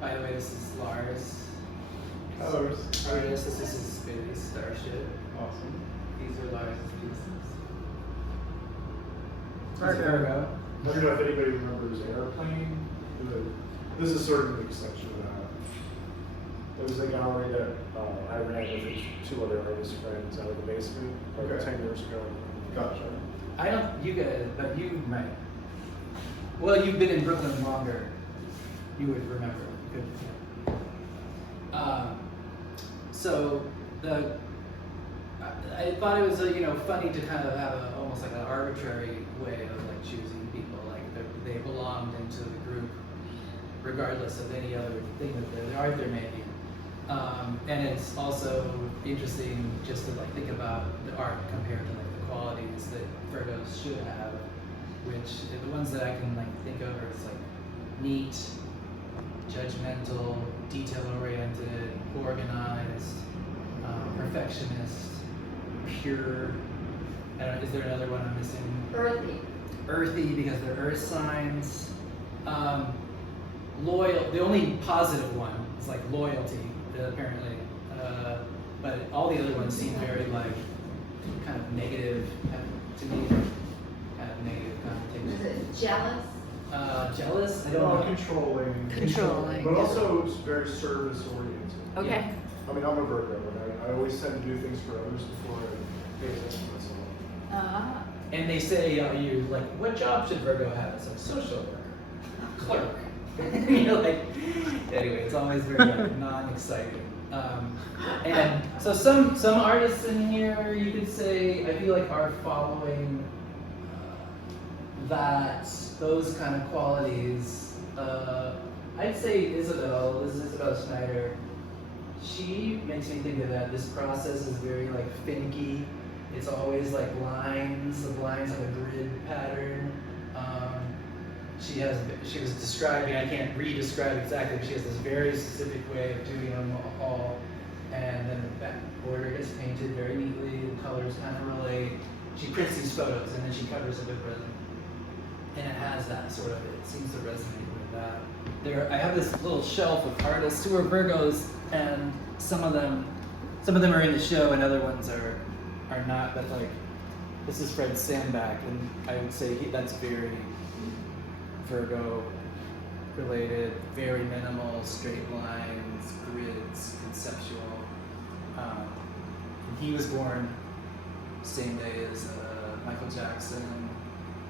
By the way, this is Lars. Colors. Artist. This is his space, Starship. Awesome. These are Lars' pieces. Virgo. I don't know if anybody remembers Airplane. This is sort of an extension of that. It was a gallery that I ran with two other artist friends out of the basement like 10 years ago. Gotcha. I don't, you guys, but you might. Well, you've been in Brooklyn longer. You would remember. Good. So I thought it was funny to kind of have almost like an arbitrary way of like choosing people, like they belonged into the group regardless of any other thing that the art they're making. And it's also interesting just to like think about the art compared to like the qualities that Virgos should have, which the ones that I can like think of are like neat, judgmental, detail-oriented, organized, perfectionist, pure. I don't know, is there another one I'm missing? Earthy. Earthy because they're earth signs. Loyal. The only positive one is like loyalty, apparently. But all the other ones seem very like kind of negative to me. Kind of negative connotation. Is it jealous? Jealous? I don't know. Controlling. But also very service oriented. Okay. Yeah. I mean, I'm a Virgo, and I always tend to do things for others before I pay attention to myself. Ah. And they say, you like, what job should Virgo have? It's like social worker, clerk. You're like, anyway, it's always very like, non-exciting. And so some artists in here, you could say, I feel like are following those kind of qualities. I'd say Isabel Schneider. She makes me think of that. This process is very like finicky. It's always like lines. The lines have a grid pattern. She was describing, I can't re-describe exactly, but she has this very specific way of doing them all. And then the back border gets painted very neatly, the colors kind of relate. She prints these photos and then she covers it with resin. And it has that sort of, it seems to resonate with that. I have this little shelf of artists who are Virgos, and some of them are in the show and other ones are not, but like, this is Fred Sandback, and I would say that's very Virgo related, very minimal, straight lines, grids, conceptual. And he was born same day as Michael Jackson,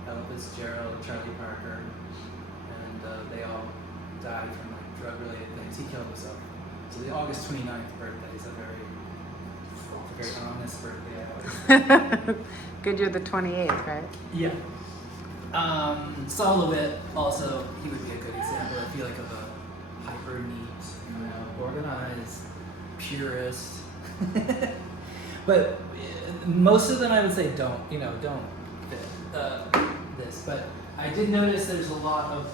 Ella Fitzgerald, Charlie Parker, and they all died from like drug-related things. He killed himself. So the August 29th birthday is a very honest birthday. Good, you're the 28th, right? Yeah. Saul LeWitt also, he would be a good example, I feel like, of a hyper neat, organized, purist. But most of them I would say don't fit this. But I did notice there's a lot of,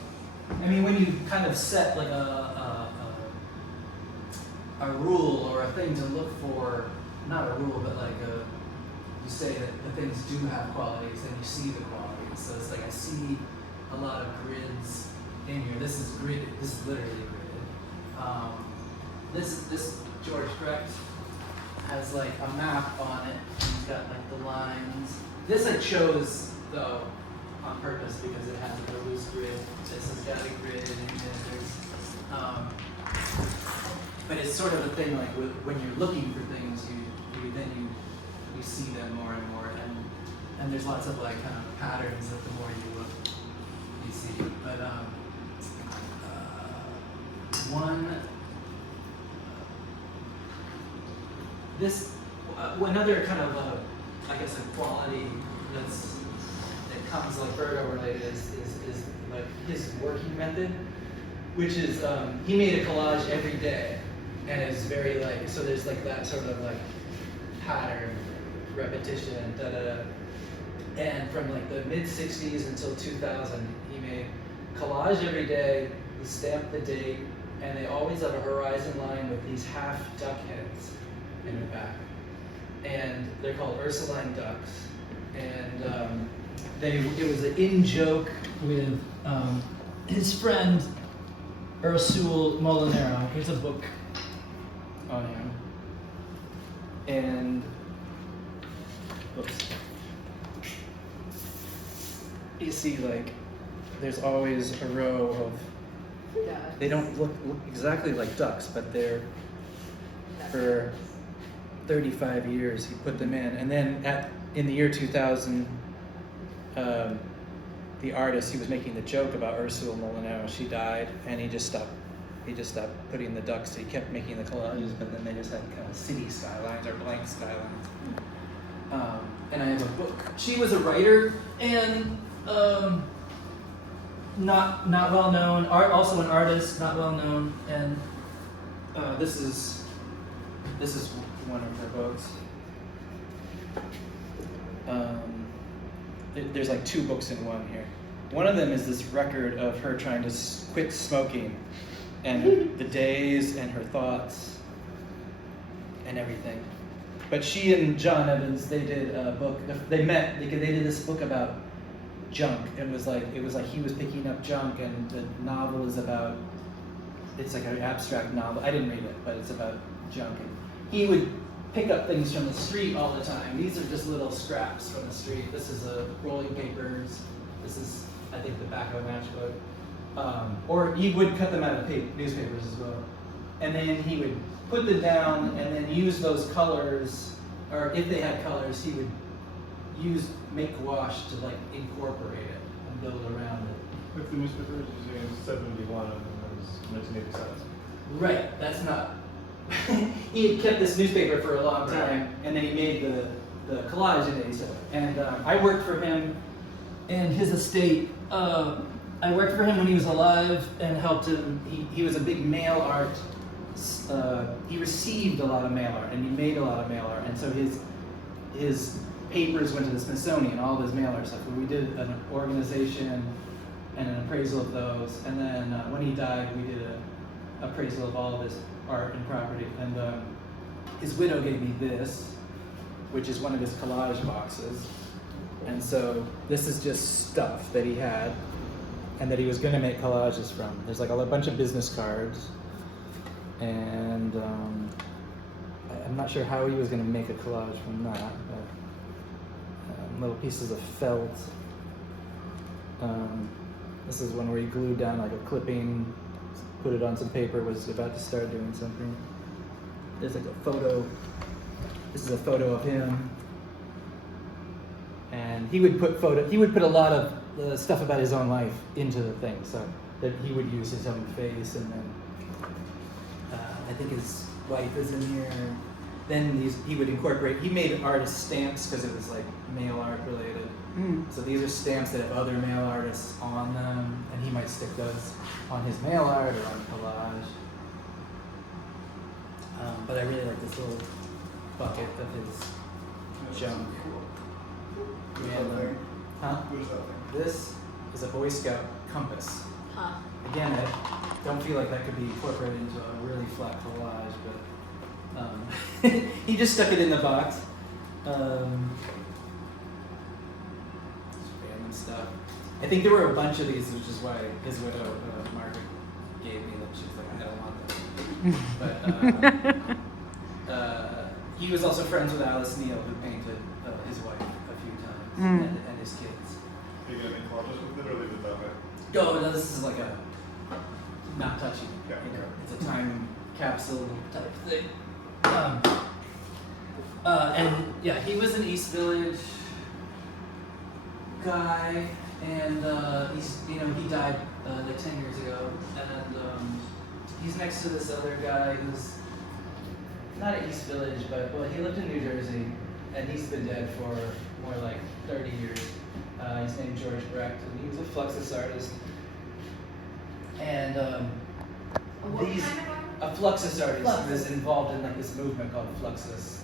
when you kind of set like a rule or a thing to look for, not a rule, but like you say that the things do have qualities, and you see the qualities. So it's like I see a lot of grids in here. This is gridded. This is literally gridded. This George Brecht has like a map on it. And he's got like the lines. This I chose though on purpose because it has a loose grid. This has got a grid, and then but it's sort of a thing like when you're looking for things, you see them more and more, and there's lots of like kind of patterns that the more you look, you see. But another kind of I guess a quality that comes like Virgo related is like his working method, which is he made a collage every day, and it's very like, so there's like that sort of like pattern, repetition, and from like the mid 60s until 2000, he made collage every day. He stamped the date, and they always have a horizon line with these half duck heads in the back, and they're called Ursuline ducks. And it was an in joke with his friend Ursule Molinero. Here's a book on him. And, oops. You see, like, there's always a row of, they don't look exactly like ducks, but they're, for 35 years he put them in. And then in the year 2000, the artist, he was making the joke about Ursula Molinero, she died, and he just stopped putting the ducks. He kept making the collages, but then they just had kind of city skylines or blank skylines. And I have a book. She was a writer and not well known. Also an artist, not well known. And this is one of her books. There's like 2 books in one here. One of them is this record of her trying to quit smoking, and the days and her thoughts and everything. But she and John Evans, they did a book. They met because they did this book about junk. It was like he was picking up junk, and the novel is about. It's like an abstract novel. I didn't read it, but it's about junk. And he would pick up things from the street all the time. These are just little scraps from the street. This is rolling papers. This is, I think, the back of a matchbook. Or he would cut them out of newspapers as well. And then he would put them down and then use those colors, or if they had colors, he would make gouache to like incorporate it and build around it. With the newspapers, you say 71 and then there's 1987. Right, that's not. He had kept this newspaper for a long time, and then he made the collage in 87. And I worked for him in his estate. I worked for him when he was alive and helped him. He was a big mail art. He received a lot of mail art, and he made a lot of mail art. And so his papers went to the Smithsonian, all of his mail art stuff. And we did an organization and an appraisal of those. And then when he died, we did an appraisal of all of his art and property. And his widow gave me this, which is one of his collage boxes. And so this is just stuff that he had and that he was going to make collages from. There's like a bunch of business cards, and I'm not sure how he was going to make a collage from that, but little pieces of felt. This is one where he glued down like a clipping, put it on some paper, was about to start doing something. There's like a photo. This is a photo of him. And he would put a lot of stuff about his own life into the thing, so that he would use his own face, and then I think his wife is in here. Then he would incorporate. He made artist stamps because it was like mail art related. So these are stamps that have other mail artists on them, and he might stick those on his mail art or on collage. But I really like this little bucket of his junk. And, this is a Boy Scout compass. Again, I don't feel like that could be incorporated into a really flat collage, but he just stuck it in the box. Random stuff. I think there were a bunch of these, which is why his widow, Margaret, gave me them. She was like, I don't want them. But he was also friends with Alice Neal, who painted his wife a few times, and his kids. Are you gonna make collages with it or leave it that way? No, this is like a not touching. Yeah, You know, okay. it's a time capsule type thing. And yeah, he was an East Village guy, and he died like 10 years ago, and he's next to this other guy who's not at East Village, but he lived in New Jersey, and he's been dead for more like 30 years. He's named George Brecht, and he was a Fluxus artist. And a Fluxus artist was involved in like this movement called Fluxus.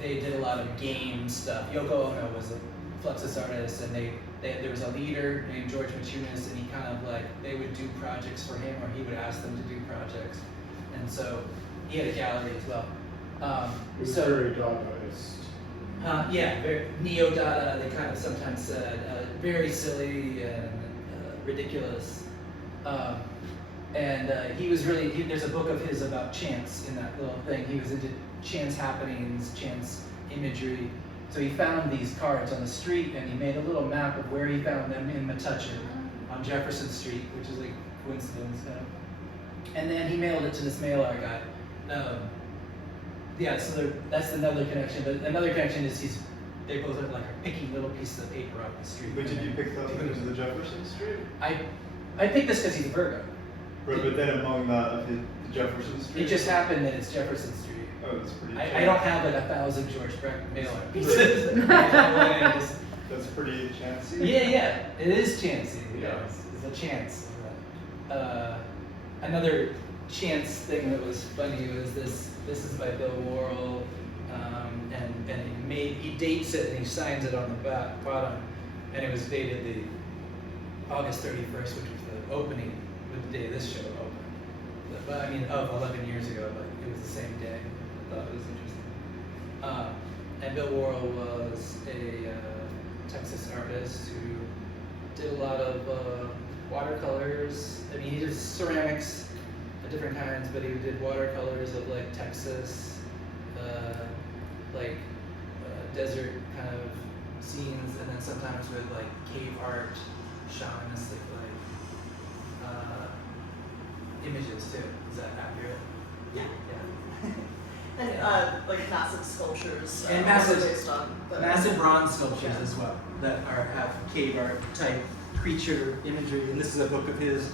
They did a lot of game stuff. Yoko Ono was a Fluxus artist, and there was a leader named George Machunas, and he kind of like, they would do projects for him, or he would ask them to do projects. And so he had a gallery as well. It was very Dadaist. Yeah, very neo-Dada, they kind of sometimes said. Very silly and ridiculous. And he was really, there's a book of his about chance in that little thing. He was into chance happenings, chance imagery. So he found these cards on the street and he made a little map of where he found them in Metuchen on Jefferson Street, which is like coincidence kind of. And then he mailed it to this mail I got. Yeah, so that's another connection. But another connection is they both are like are picking little pieces of paper off the street. But did you pick that up into the Jefferson Street? I picked this because he's a Virgo. Right, but then among the Jefferson Street? It just happened that it's Jefferson Street. Oh, that's pretty I don't have like 1,000 George Brecht mail art pieces. That's pretty chancy. Yeah, it is chancy. Yeah. It's a chance. Another chance thing that was funny was this is by Bill Worrell, and he dates it and he signs it on the bottom, and it was dated the August 31st, which was the opening, the day this show opened. But I mean, of 11 years ago, but it was the same day. I thought it was interesting. And Bill Worrell was a Texas artist who did a lot of watercolors. I mean, he did ceramics of different kinds, but he did watercolors of like Texas, desert kind of scenes, and then sometimes with like cave art, shamanistic images too. Is that accurate? Yeah. And like massive sculptures. And also massive- based on the Massive bronze sculptures as well that have cave art type creature imagery, and this is a book of his.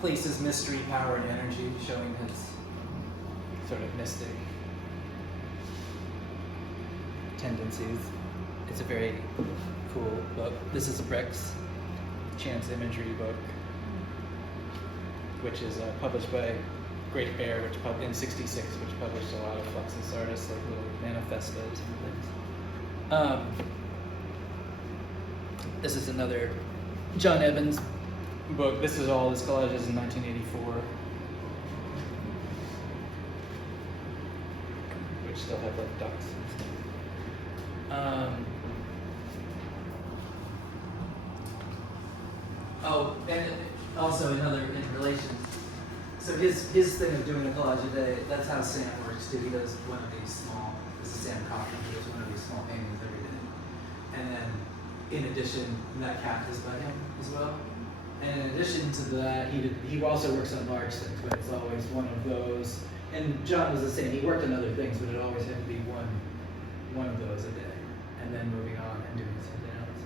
Places mystery, power, and energy, showing his sort of mystic tendencies. It's a very cool book. This is a Brecht's Chance Imagery book, which is published by Great Bear, which in '66, which published a lot of Fluxus artists, like little manifestos and things. This is another John Evans book. This is all his collages in 1984, which still have like ducks and stuff. And also another in relation. So his thing of doing a collage a day, that's how Sam works too. He does one of these small, this is Sam Cochran, he does one of these small paintings every day. And then in addition, that cat is by him as well. And in addition to that, he also works on large things, but it's always one of those. And John was the same. He worked on other things, but it always had to be one of those a day, and then moving on and doing something else.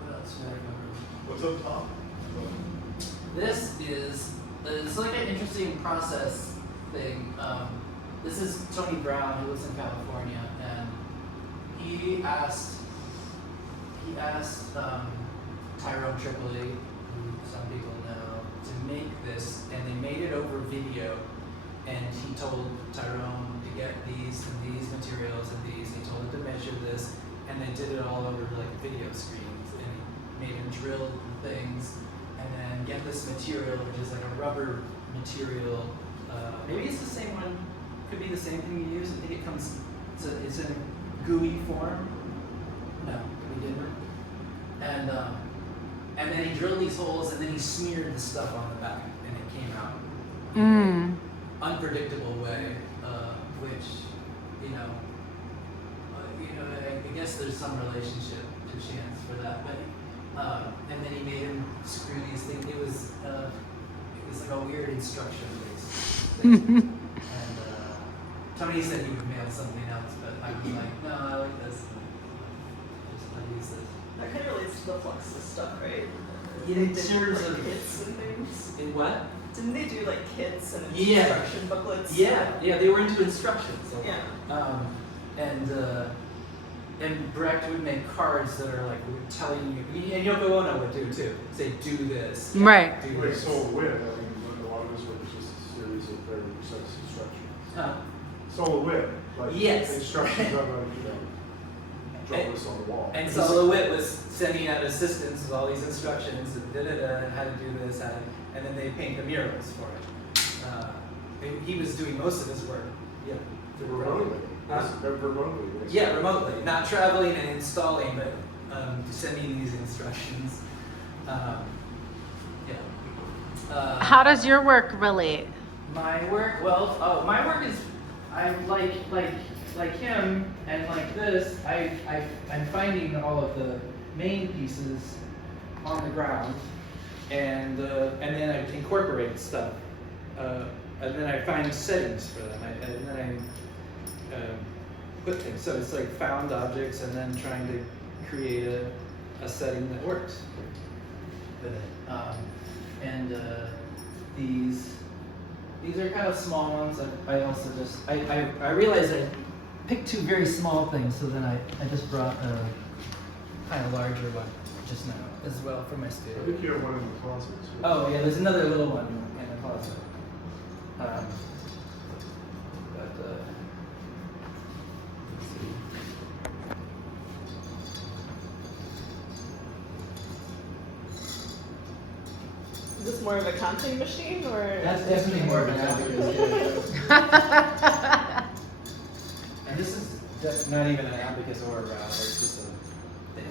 What else should I remember? What's up, Tom? This is it's like an interesting process thing. This is Tony Brown, who lives in California, and he asked Tyrone Tripoli, who some people know, to make this, and they made it over video. And he told Tyrone to get these and these materials and these. And he told him to measure this, and they did it all over like video screens. And he made him drill things, and then get this material, which is like a rubber material. Maybe it's the same one. Could be the same thing you use. I think it comes. It's in a gooey form. No, we didn't. And then he drilled these holes, and then he smeared the stuff on the back, and it came out. Unpredictable way, which I guess there's some relationship to chance for that. But and then he made him screw these things. It was like a weird instruction based thing. And Tony said he would mail something else, but I was like, no, I like this. I use this. That kind of relates to the Fluxus stuff, right? In They did, terms like, of kits and things. In what? Didn't they do like kits and Yeah. instruction booklets? Yeah, they were into instructions. So, Yeah. And Brecht would make cards that are like telling you, and Yoko Ono would do too. Say, do this. Right. Do Like this. Soul Wit, I mean, a lot of his work is just a series of very precise instructions. Huh. Soul Wit, like Yes. instructions on draw this on the wall. And Solo Wit was sending out assistants with all these instructions and how to do this, and then they paint the murals for it. He was doing most of his work. Yeah. Remotely. Huh? Remotely. Yeah, remotely, not traveling and installing, but to send me these instructions. Yeah. How does your work relate? My work? Well, my work is I like him and like this. I'm finding all of the main pieces on the ground, and then I incorporate stuff, and then I find settings for them, and then I put things. So it's like found objects, and then trying to create a setting that works with it. These are kind of small ones. I also just I realized I picked two very small things, so then I just brought a kind of larger one just now as well for my I studio. think you have one in the closet. too. Oh yeah, there's another little one in the closet. Let's see. Is this more of a counting machine or? That's definitely more of an abacus. And this is not even an abacus or a rattle, it's just a thing.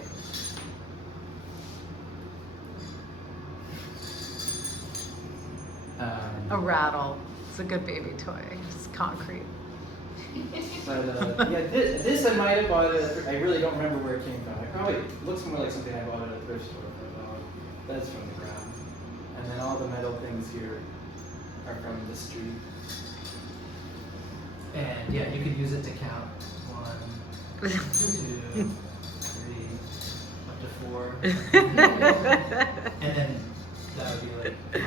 A rattle. It's a good baby toy. It's concrete. But yeah, this I might have bought it. I really don't remember where it came from. It probably looks more like something I bought at a thrift store. But that's from the ground. And then all the metal things here are from the street. And yeah, you could use it to count 1, 2, 3, up to 4, and then that would be like 5.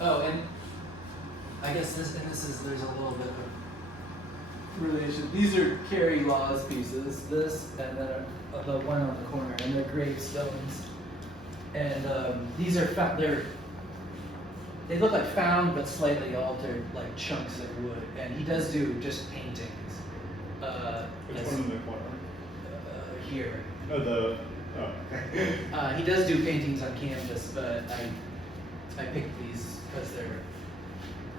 Oh, and I guess there's a little bit of relation. These are Carrie Law's pieces, this and then the one on the corner, and they're gravestones. And these are they look like found but slightly altered, like chunks of wood. And he does do just paintings. Which one in the corner? Here. Oh. He does do paintings on canvas, but I picked these because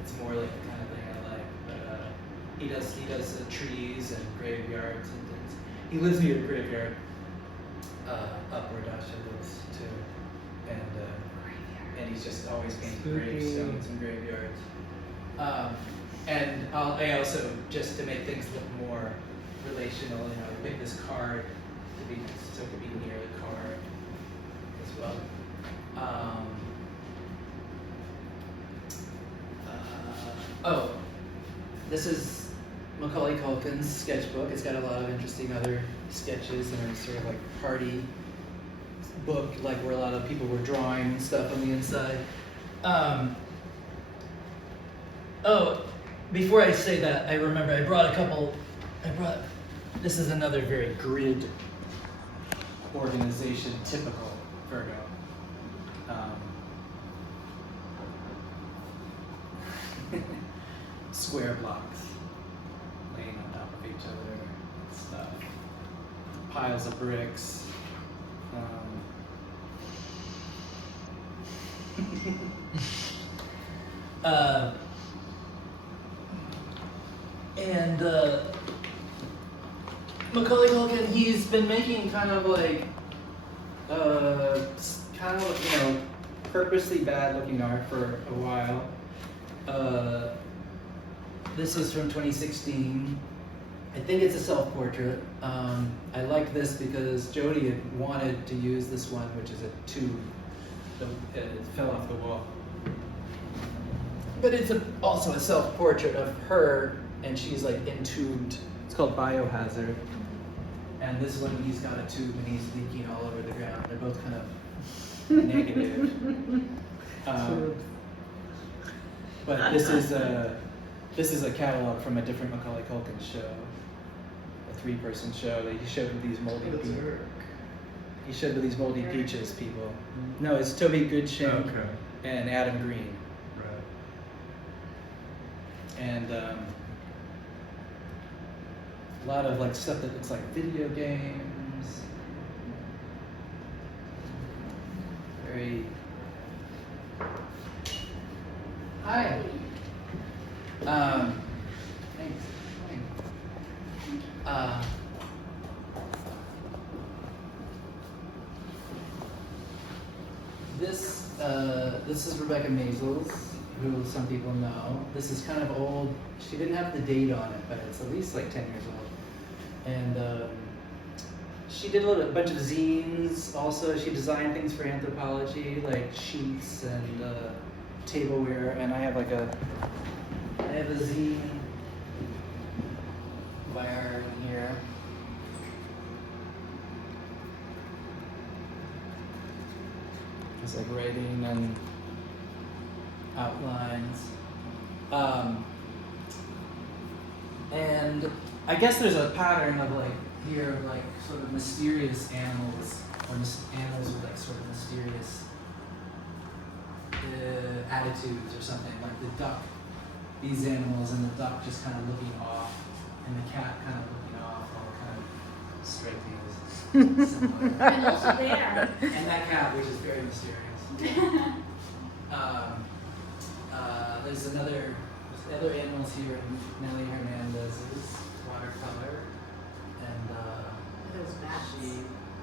it's more like the kind of thing I like. But he does trees and graveyards and things. He lives near a graveyard up where Dasha lives too, and he's just always painting gravestones and graveyards. And I also, just to make things look more relational, I picked this card so it could be near the card as well. This is Macaulay Culkin's sketchbook. It's got a lot of interesting other sketches, and it's sort of like party book, like where a lot of people were drawing stuff on the inside. Before I say that, I remember I brought this is another very grid organization, typical Virgo. Square blocks laying on top of each other, stuff. Piles of bricks. And Macaulay Culkin, he's been making kind of like, purposely bad looking art for a while. This is from 2016. I think it's a self-portrait. I like this because Jody had wanted to use this one, which is a tube. It fell off the wall. But it's also a self-portrait of her, and she's like entombed. It's called Biohazard. And this one, he's got a tube and he's leaking all over the ground. They're both kind of negative. But this is a catalog from a different Macaulay Culkin show, a 3-person show that he showed with these moldy people. He showed with these moldy peaches people. No, it's Toby Goodshank and Adam Green. Right. And a lot of like stuff that looks like video games. Very Hi. Thanks. This is Rebecca Mazels, who some people know. This is kind of old. She didn't have the date on it, but it's at least like 10 years old. And she did a bunch of zines. Also, she designed things for anthropology, like sheets and tableware. And I have a zine by her in here. It's like writing and outlines. And I guess there's a pattern of like here of like sort of mysterious animals, or animals with like sort of mysterious attitudes or something, like the duck, these animals, and the duck just kind of looking off, and the cat kind of looking off, all kind of strike me as similar. And also there. And that cat, which is very mysterious. There's other animals here in Nellie Hernandez's watercolor, and Those bats.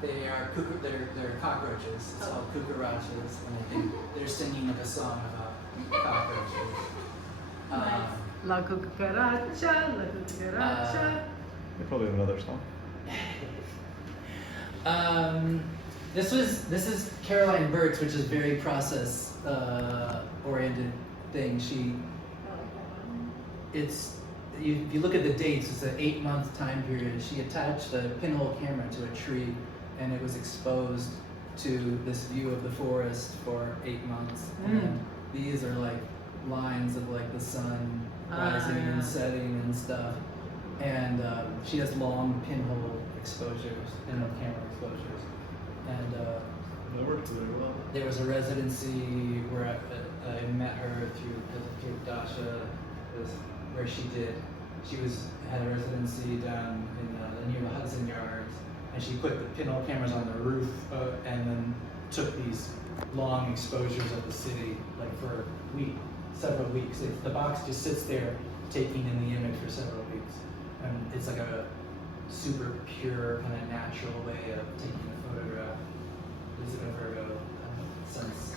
they're cockroaches. It's called cucarachas, and I think they're singing like a song about cockroaches. La cucaracha, la cucaracha. They probably have another song. This is Caroline Burt's, which is very process oriented thing. If you look at the dates, it's an 8-month time period. She attached a pinhole camera to a tree, and it was exposed to this view of the forest for 8 months. And these are like lines of like the sun rising and setting and stuff. And she has long pinhole exposures, pinhole camera exposures. And That worked really well. there was a residency where I met her through Dasha, where she had a residency down in near the Hudson Yards, and she put the pinhole cameras on the roof and then took these long exposures of the city, like for several weeks. The box just sits there taking in the image for several weeks, and it's like a super pure kind of natural way of taking a photograph. This is a Virgo sense.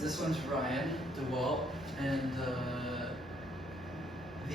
This one's Ryan DeWalt, and